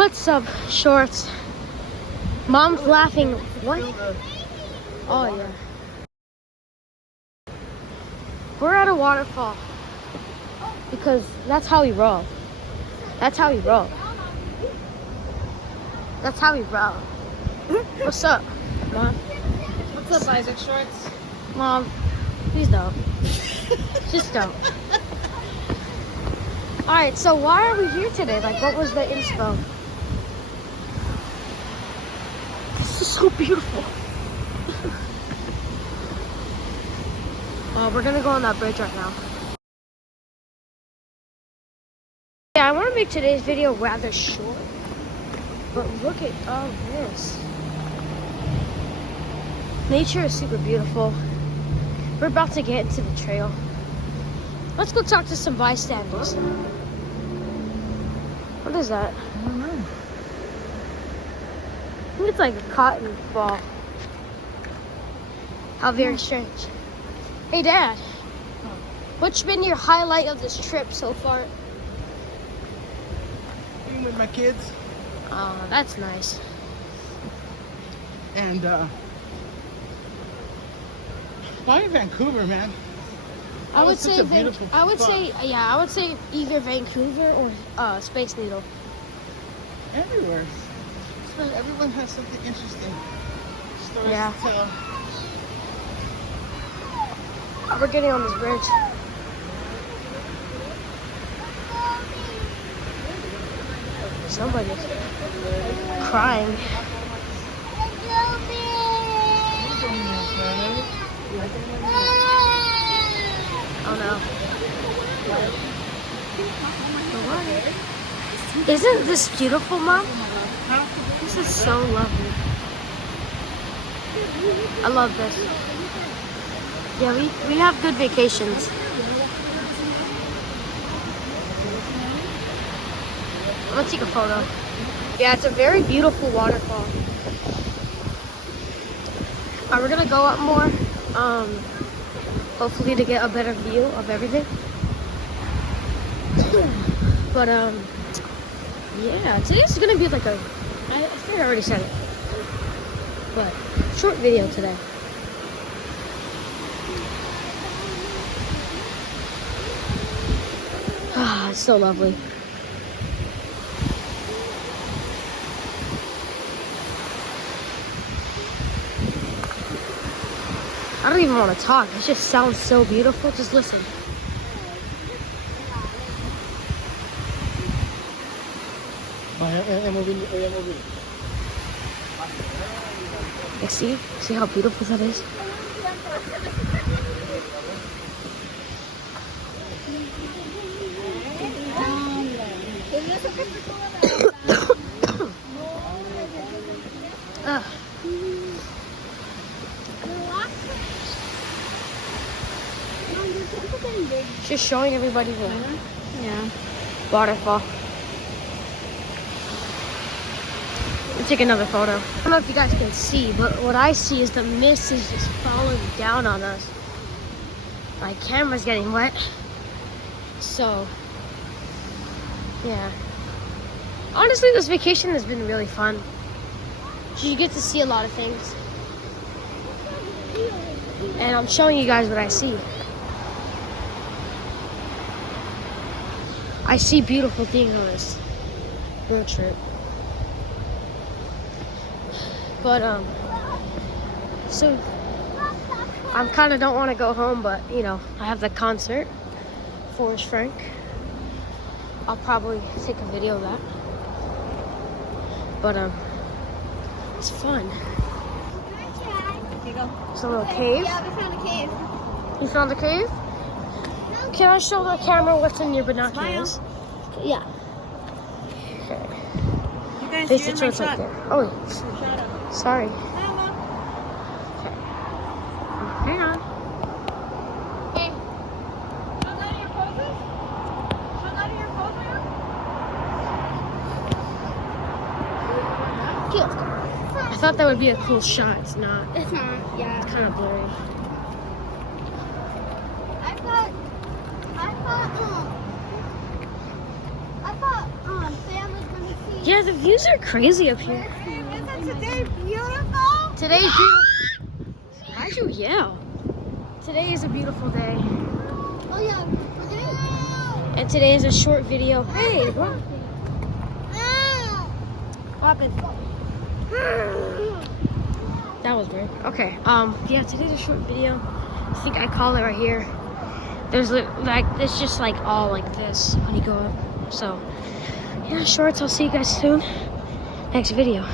What's up, shorts? Mom's laughing. What? Oh, yeah. We're at a waterfall because that's how we roll. That's how we roll. That's how we roll. What's up, Mom? What's up, Isaac Shorts? Mom, please don't. Just don't. Alright, so why are we here today? Like, what was the inspo? This is so beautiful. We're gonna go on that bridge right now. Yeah, I want to make today's video rather short. But look at all this. Nature is super beautiful. We're about to get into the trail. Let's go talk to some bystanders. What is that? I don't know. I think it's like a cotton ball. How very strange. Hey, Dad. What's been your highlight of this trip so far? Being with my kids. Oh, that's nice. And probably Vancouver, man. I would such say a beautiful I would spot. say I would say either Vancouver or Space Needle. Everywhere. It's like everyone has something interesting. Stories Yeah. to tell. We're getting on this bridge. Somebody's crying. Oh no. What? Isn't this beautiful, Mom? This is so lovely. I love this. Yeah, we have good vacations. Let's take a photo. Yeah, it's a very beautiful waterfall. We're gonna go up more, hopefully to get a better view of everything. But yeah, today's gonna be like I think I already said it, but short video today. Ah, it's so lovely. I don't even want to talk. It just sounds so beautiful. Just listen. Like, see how beautiful that is? Just showing everybody the waterfall. Let's take another photo. I don't know if you guys can see, but what I see is the mist is just falling down on us. My camera's getting wet. So, yeah. Honestly, this vacation has been really fun. You get to see a lot of things. And I'm showing you guys what I see. I see beautiful things on this road trip. But, so I kind of don't want to go home, but, you know, I have the concert, Forrest Frank. I'll probably take a video of that. But, it's fun. It's a little cave. Yeah, we found a cave. You found a cave? Can I show the camera what's in your binoculars? Yeah. Okay. You guys Face it towards right there. Oh, sorry. Okay. Hang on. Hey. Show none of your poses? Show none of your poses? Cute. I thought that would be a cool shot. It's not. It's not, yeah. It's kind of blurry. I thought Sam was gonna see Yeah, the views are crazy up here. Isn't today beautiful? Today's beautiful. How'd you yell? Today is a beautiful day. Oh yeah. And today is a short video. Hey, what? What happened? That was weird. Okay. Yeah, today's a short video. I think I call it right here. There's like it's just like all like this when you go up. So yeah, shorts. I'll see you guys soon. Next video.